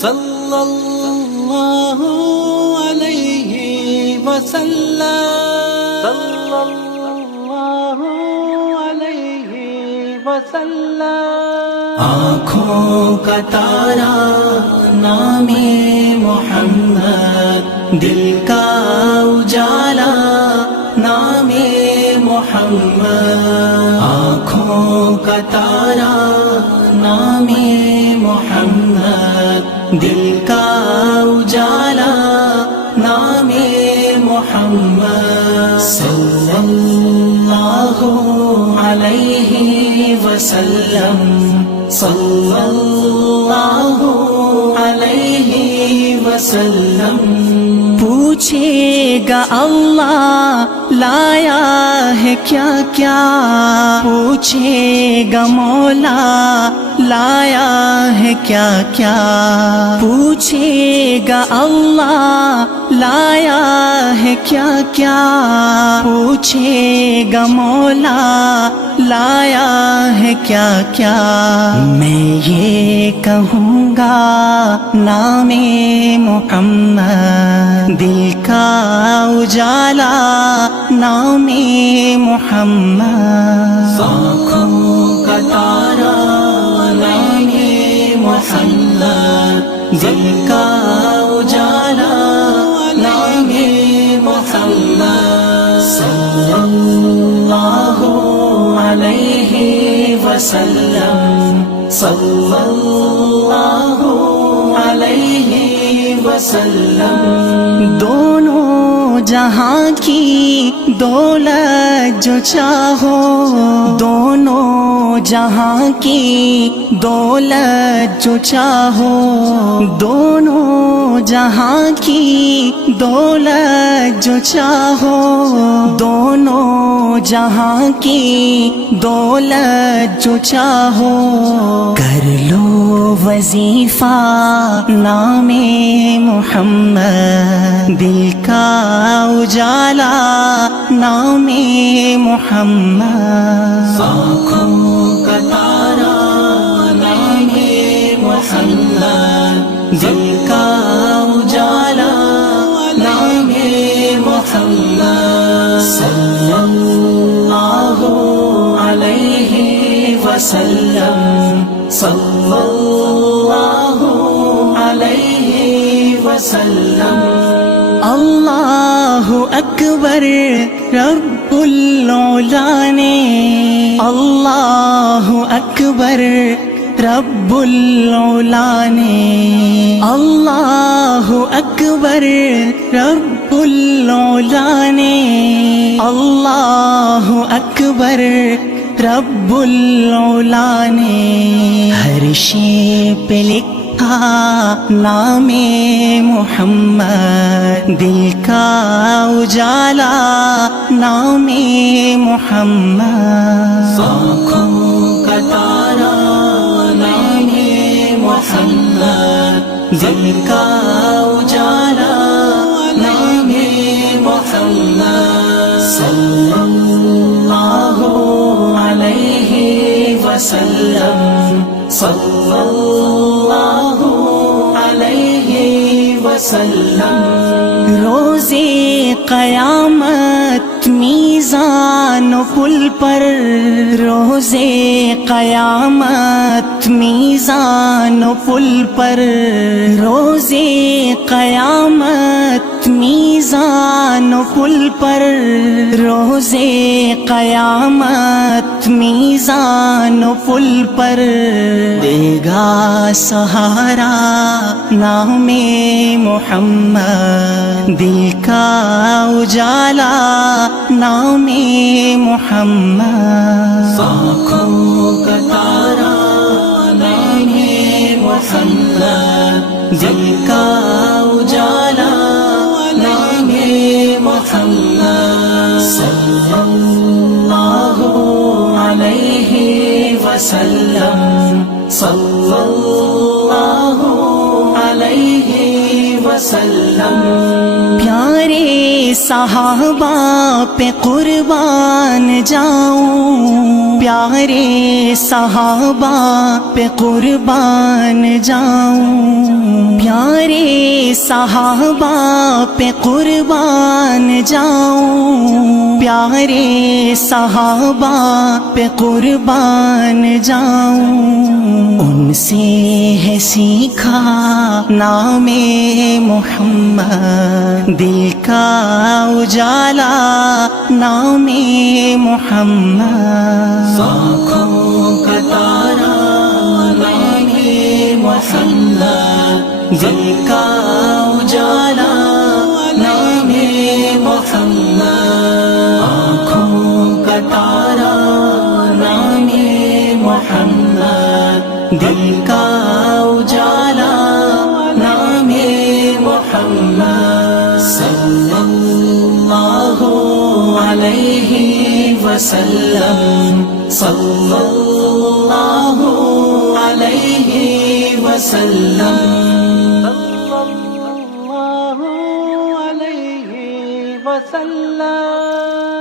صلی اللہ علیہ وسلم، صلی اللہ علیہ وسلم۔ آنکھوں کا تارا نام محمد، دل کا اجالا نام محمد، آنکھوں کا تارا نام محمد، دل کا اجالا نام محمد، صلی اللہ علیہ وسلم، صلی اللہ علیہ وسلم۔ پوچھے گا اللہ لایا ہے کیا کیا، پوچھے گا مولا لایا ہے کیا کیا، پوچھے گا اللہ لایا ہے کیا کیا، پوچھے گا مولا لایا ہے کیا کیا۔ میں یہ کہوں گا نام محمد، دل کا اجالا نام محمد، آنکھوں کا تارا نام محمد، دل کا اجالا نام محمد، صلی اللہ علیہ وسلم، صلی اللہ علیہ وسلم۔ دونوں جہاں کی دولت جو چاہو، دونوں جہاں کی دولت جو چاہو، دونوں جہاں کی دولت جو چاہو، دونوں جہاں کی دولت جو چاہو، کر لو وظیفہ نام محمد، دل کا اجالا نام محمد، آنکھوں کا تارا نام محمد، دل کا اجالا نام محمد، صلی اللہ علیہ وسلم، صلی اللہ علیہ وسلم۔ اللہ اکبر رب العلا نے، اللہ اکبر رب العلا نے، اللہ اکبر رب العلا نے، اللہ اکبر رب العلا نے، ہر شے پہ لکھا نام محمد، دل کا اجالا نام محمد، آنکھوں کا تارا نام محمد، دل کا اجالا نام محمد، صلی اللہ علیہ وسلم، صلی اللہ علیہ وسلم۔ روز قیامت میزان و پل پر، روز قیامت میزان و پل پر، روز قیامت میزان و پل پر، روز قیامت میزان و پل پر، دے گا سہارا نام محمد، دل کا اجالا نام محمد، آنکھوں کا تارا نام محمد، دل کا اجالا نام محمد، صلی اللہ علیہ وسلم، صلی اللہ علیہ وسلم۔ پیارے صحابہ پہ قربان جاؤں، پیارے صحابہ پہ قربان جاؤں، صحابہ پہ قربان جاؤں، پیارے صحابہ پہ قربان جاؤں، ان سے ہے سیکھا نام محمد، دل کا اجالا نام محمد، آنکھوں کا تارا نام محمد، دل کا اجالا نام محمد، آنکھوں کا تارا نام محمد، دل کا اجالا نام محمد، صلی اللہ علیہ وسلم، صلی اللہ علیہ وسلم، صلی اللہ علیہ وسلم۔